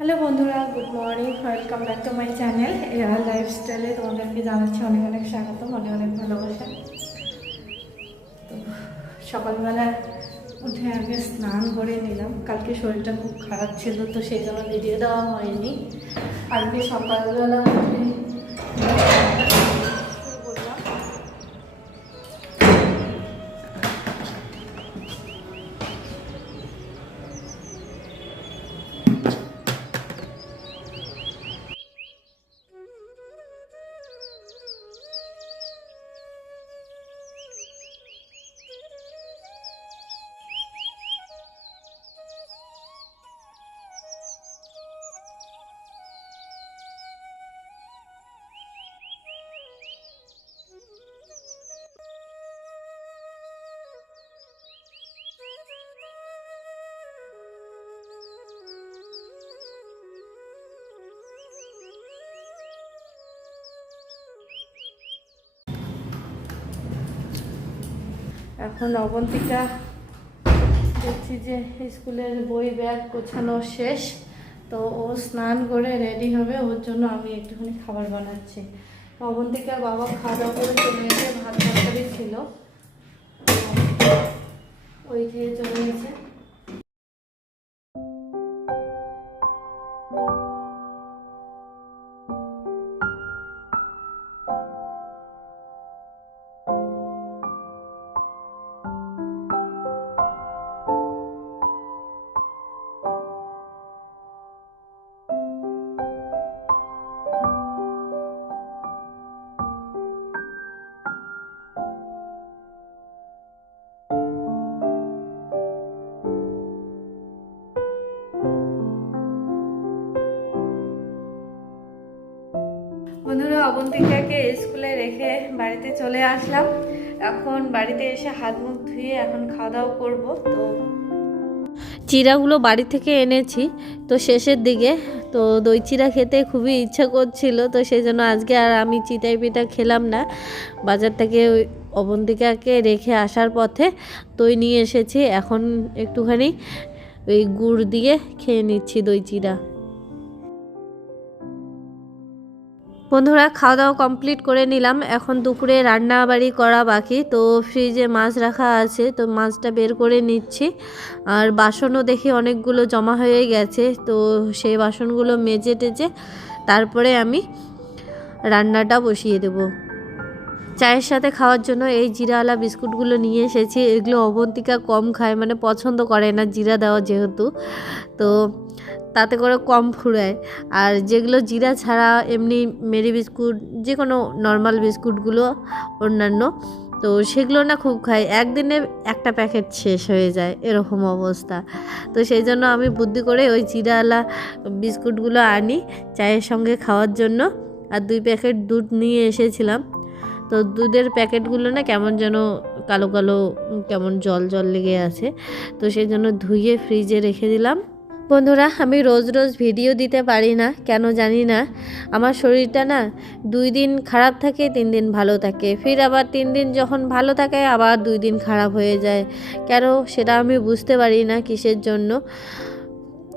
Hello বন্ধুরা good morning welcome back to my channel air লাইফস্টাইলে তোমাদেরকে জানাচ্ছি অনেক অনেক স্বাগতম, অনেক অনেক ভালোবাসা। তো সকালবেলা উঠে আগে স্নান করে নিলাম, কালকে শরীরটা খুব খারাপ ছিল, তো সেই জন্য ভিডিও দেওয়া হয়নি। আজকে সকালবেলা উঠে এখন অবন্তিকা দেখছি যে স্কুলের বই ব্যাগ গোছানো শেষ, তো ও স্নান করে রেডি হবে, ওর জন্য আমি একটুখানি খাবার বানাচ্ছি। অবন্তিকা অবন্তিকার বাবা খাওয়া দাওয়া করে চলে গেছে ভাত তরকারি ছিল। ওই খেয়ে চলে গেছে অবন্তিকাকে স্কুলে রেখে বাড়িতে চলে আসলাম। এখন বাড়িতে এসে হাত মুখ ধুয়ে এখন খাওয়া দাওয়া করব, তো চিড়াগুলো বাড়ি থেকে এনেছি। তো শেষের দিকে, তো দই চিড়া খেতে খুবই ইচ্ছা করছিল, তো সেই জন্য আজকে আর আমি চিতাই পিঠা খেলাম না। বাজার থেকে ওই অবন্তিকাকে রেখে আসার পথে দই নিয়ে এসেছি। এখন একটুখানি ওই গুড় দিয়ে খেয়ে নিচ্ছি দই চিড়া বন্ধুরা খাওয়া দাওয়া কমপ্লিট করে নিলাম। এখন দুপুরে রান্না বাড়ি করা বাকি। তো ফ্রিজে মাছ রাখা আছে, তো মাছটা বের করে নিচ্ছি। আর বাসনও দেখি অনেকগুলো জমা হয়ে গেছে, তো সেই বাসনগুলো মেজে টেজে তারপরে আমি রান্নাটা বসিয়ে দেবো। চায়ের সাথে খাওয়ার জন্য এই জিরাওয়ালা বিস্কুটগুলো নিয়ে এসেছি। এগুলো অবন্তিকা কম খায় মানে পছন্দ করে না জিরা দেওয়া যেহেতু। তো তাতে করে কম ফুরায়। আর যেগুলো জিরা ছাড়া এমনি মেরি বিস্কুট যে কোনো নর্মাল বিস্কুটগুলো অন্যান্য, তো সেগুলো না খুব খাই। একদিনে একটা প্যাকেট শেষ হয়ে যায়, এরকম অবস্থা। তো সেই জন্য আমি বুদ্ধি করে ওই জিরাওয়ালা বিস্কুটগুলো আনি চায়ের সঙ্গে খাওয়ার জন্য। আর দুই প্যাকেট দুধ নিয়ে এসেছিলাম। তো দুধের প্যাকেটগুলো না কেমন যেন কালো কালো কেমন জল জল লেগে আছে। তো সেই জন্য ধুয়ে ফ্রিজে রেখে দিলাম। বন্ধুরা, আমি রোজ রোজ ভিডিও দিতে পারি না, কেন জানি না। আমার শরীরটা না দুই দিন খারাপ থাকে, তিন দিন ভালো থাকে। ফির আবার তিন দিন যখন ভালো থাকে, আবার দুই দিন খারাপ হয়ে যায়। কেন সেটা আমি বুঝতে পারি না কিসের জন্য।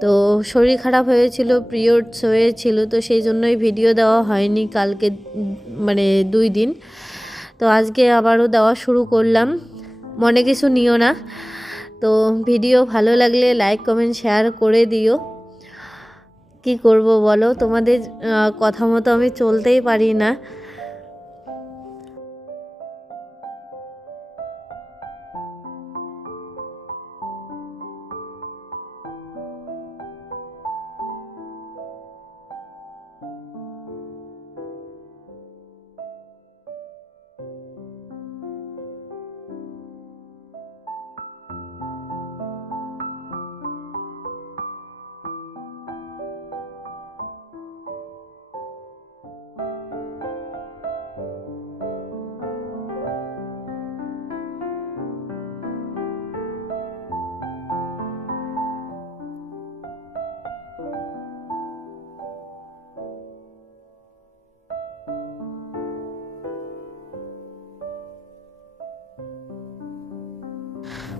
তো শরীর খারাপ হয়েছিল পিরিয়ডস হয়েছিল, তো সেই জন্যই ভিডিও দেওয়া হয়নি কালকে মানে দুই দিন। তো আজকে আবারও দেওয়া শুরু করলাম। মনে কিছু নিও না। তো ভিডিও ভালো লাগলে লাইক কমেন্ট শেয়ার করে দিও। কি করব বলো? তোমাদের কথা মতো আমি চলতেই পারি না।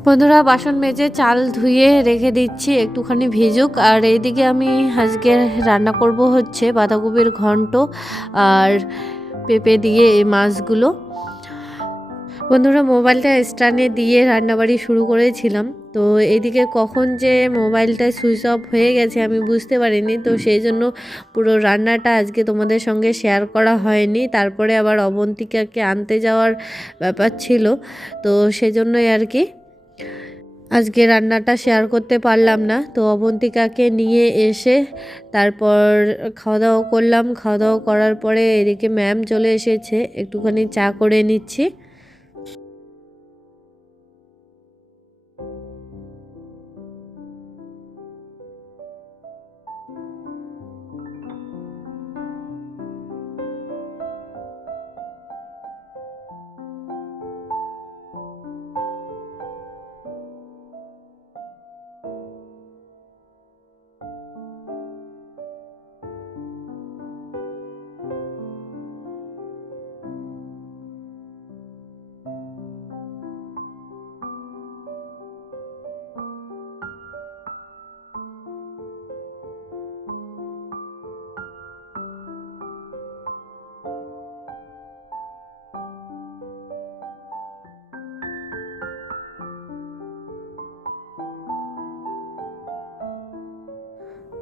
বন্ধুরা, বাসন মেজে চাল ধুয়ে রেখে দিচ্ছি, একটুখানি ভিজুক। আর এইদিকে আমি আজকে রান্না করব হচ্ছে বাঁধাকপির ঘন্ট আর পেঁপে দিয়ে এই মাছগুলো। বন্ধুরা, মোবাইলটা স্ট্যান্ডে দিয়ে রান্নাবাড়ি শুরু করেছিলাম। তো এইদিকে কখন যে মোবাইলটা সুইচ অফ হয়ে গেছে আমি বুঝতে পারিনি। তো সেই জন্য পুরো রান্নাটা আজকে তোমাদের সঙ্গে শেয়ার করা হয়নি। তারপরে আবার অবন্তিকাকে আনতে যাওয়ার ব্যাপার ছিল। তো সেজন্যই আর কি আজকে রান্নাটা শেয়ার করতে পারলাম না। তো অবন্তিকাকে নিয়ে এসে তারপর খাওয়া দাওয়া করলাম। খাওয়া দাওয়া করার পরে এদিকে ম্যাম চলে এসেছে। একটুখানি চা করে নিচ্ছি।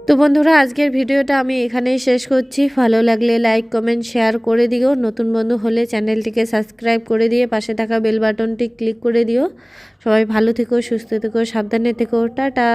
তো বন্ধুরা, আজকের ভিডিওটা আমি এখানেই শেষ করছি। ভালো লাগলে লাইক, কমেন্ট, শেয়ার করে দিও। নতুন বন্ধু হলে চ্যানেলটিকে সাবস্ক্রাইব করে দিয়ে পাশে থাকা বেল বাটনটি ক্লিক করে দিও। সবাই ভালো থেকো, সুস্থ থেকো, সাবধানে থেকো। টাটা!